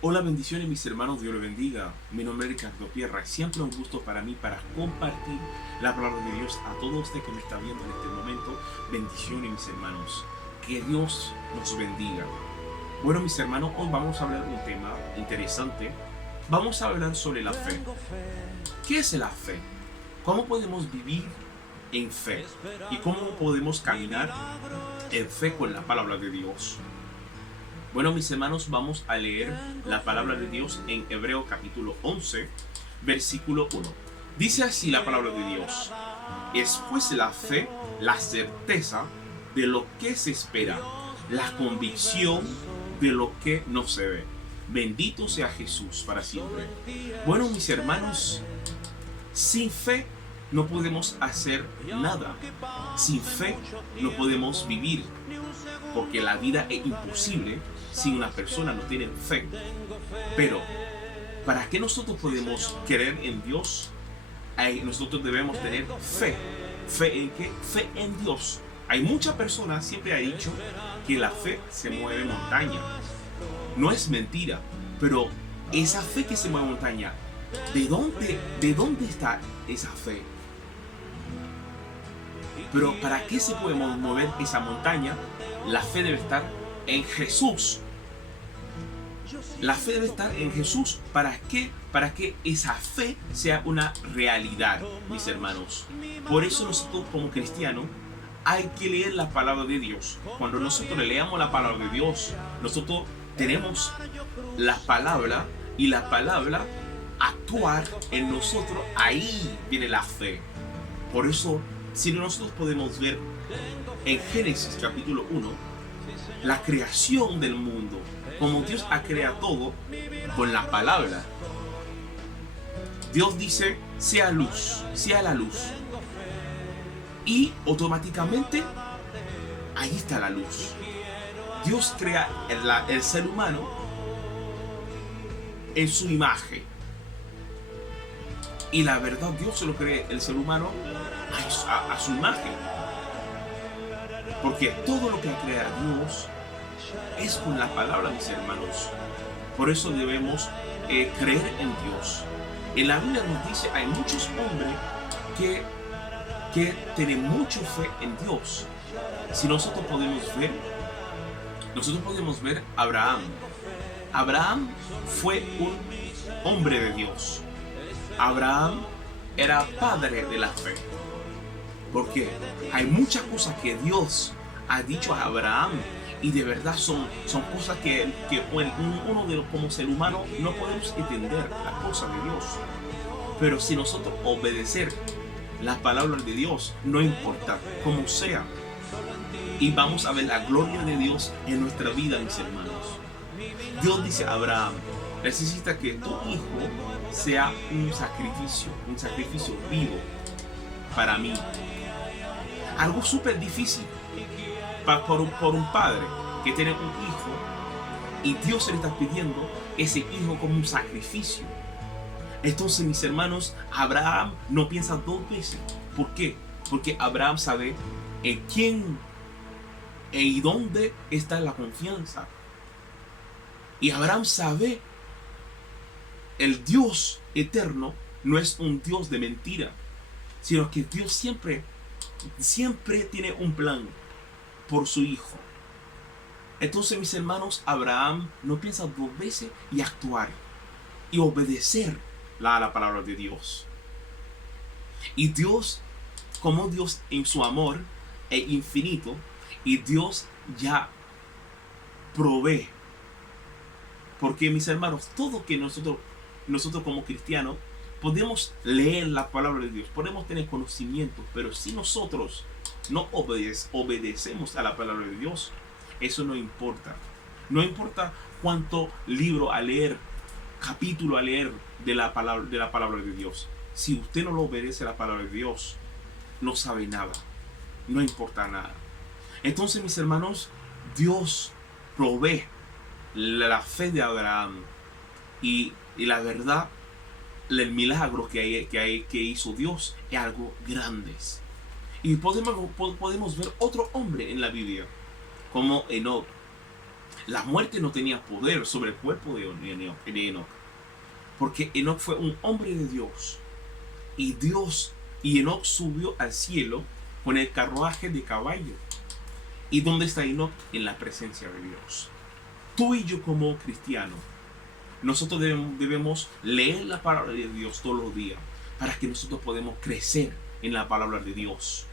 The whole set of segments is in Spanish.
Hola, bendiciones mis hermanos, Dios les bendiga. Mi nombre es Ricardo Pierra. Es siempre un gusto para mí para compartir la palabra de Dios a todo usted que me está viendo en este momento. Bendiciones mis hermanos. Que Dios nos bendiga. Bueno mis hermanos, hoy vamos a hablar de un tema interesante. Vamos a hablar sobre la fe. ¿Qué es la fe? ¿Cómo podemos vivir en fe? ¿Y cómo podemos caminar en fe con la palabra de Dios? Bueno, mis hermanos, vamos a leer la palabra de Dios en Hebreo capítulo 11, versículo 1. Dice así la palabra de Dios: es pues la fe, la certeza de lo que se espera, la convicción de lo que no se ve. Bendito sea Jesús para siempre. Bueno, mis hermanos, sin fe no podemos hacer nada. Sin fe no podemos vivir, porque la vida es imposible si una persona no tiene fe. Pero, ¿para qué nosotros podemos creer en Dios? Nosotros debemos tener fe. ¿Fe en qué? Fe en Dios. Hay muchas personas, siempre ha dicho que la fe se mueve montaña. No es mentira, pero esa fe que se mueve montaña, ¿de dónde está esa fe? Pero ¿para qué se puede mover esa montaña? La fe debe estar en Jesús. La fe debe estar en Jesús. ¿Para qué? Para que esa fe sea una realidad, mis hermanos. Por eso nosotros como cristianos hay que leer la palabra de Dios. Cuando nosotros leamos la palabra de Dios, nosotros tenemos la palabra y la palabra actuar en nosotros. Ahí viene la fe. Por eso, si nosotros podemos ver en Génesis capítulo 1, la creación del mundo, como Dios ha creado todo con la palabra. Dios dice, sea luz, sea la luz. Y automáticamente, ahí está la luz. Dios crea el ser humano en su imagen. Y la verdad, Dios se lo cree el ser humano a su imagen. Porque todo lo que crea Dios es con la palabra, mis hermanos. Por eso debemos creer en Dios. En la Biblia nos dice, hay muchos hombres que tienen mucha fe en Dios. Si nosotros podemos ver a Abraham. Abraham fue un hombre de Dios. Abraham era padre de la fe. Porque hay muchas cosas que Dios ha dicho a Abraham y de verdad son cosas que uno de los como ser humano no podemos entender las cosas de Dios. Pero si nosotros obedecer las palabras de Dios, no importa cómo sea, y vamos a ver la gloria de Dios en nuestra vida, mis hermanos. Dios dice a Abraham, necesita que tu hijo sea un sacrificio vivo para mí. Algo súper difícil por un padre que tiene un hijo y Dios se le está pidiendo ese hijo como un sacrificio. Entonces, mis hermanos, Abraham no piensa dos veces. ¿Por qué? Porque Abraham sabe en quién y dónde está la confianza. Y Abraham sabe el Dios eterno no es un Dios de mentira, sino que Dios siempre tiene un plan por su hijo. Entonces, mis hermanos, Abraham no piensa dos veces y actuar y obedecer la palabra de Dios. Y Dios, como Dios en su amor es infinito, y Dios ya provee. Porque, mis hermanos, todo que nosotros como cristianos podemos leer la palabra de Dios, podemos tener conocimiento, pero si nosotros no obedecemos a la palabra de Dios, eso no importa. No importa cuánto libro a leer, capítulo a leer de la palabra de Dios. Si usted no lo obedece a la palabra de Dios, no sabe nada, no importa nada. Entonces, mis hermanos, Dios provee la fe de Abraham y la verdad, el milagro que hizo Dios es algo grande. Y podemos ver otro hombre en la Biblia, como Enoch. La muerte no tenía poder sobre el cuerpo de Enoch, porque Enoch fue un hombre de Dios. Y Enoch subió al cielo con el carruaje de caballo. ¿Y dónde está Enoch? En la presencia de Dios. Tú y yo como cristianos, nosotros debemos leer la palabra de Dios todos los días para que nosotros podamos crecer en la palabra de Dios.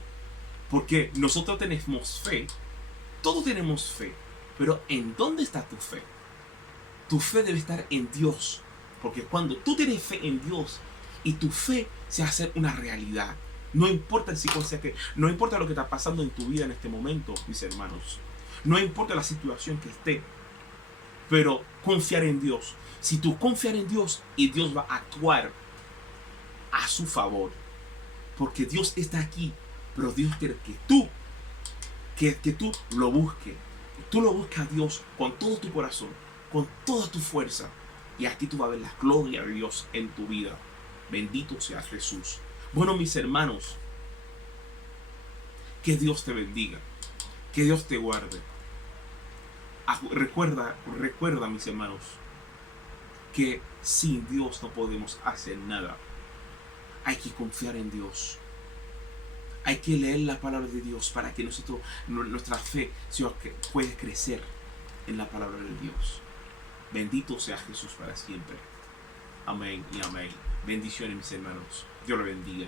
Porque nosotros tenemos fe, todos tenemos fe, pero ¿en dónde está tu fe? Tu fe debe estar en Dios, porque cuando tú tienes fe en Dios y tu fe se hace una realidad, no importa el circunstancia no importa lo que está pasando en tu vida en este momento, mis hermanos, no importa la situación que esté, pero confiar en Dios. Si tú confías en Dios, y Dios va a actuar a su favor, porque Dios está aquí, pero Dios quiere que tú lo busques. Tú lo busques a Dios con todo tu corazón, con toda tu fuerza, y aquí tú vas a ver la gloria de Dios en tu vida. Bendito sea Jesús. Bueno, mis hermanos, que Dios te bendiga, que Dios te guarde. Recuerda, mis hermanos, que sin Dios no podemos hacer nada. Hay que confiar en Dios. Hay que leer la palabra de Dios para que nuestra fe pueda crecer en la palabra de Dios. Bendito sea Jesús para siempre. Amén y amén. Bendiciones, mis hermanos. Dios lo bendiga.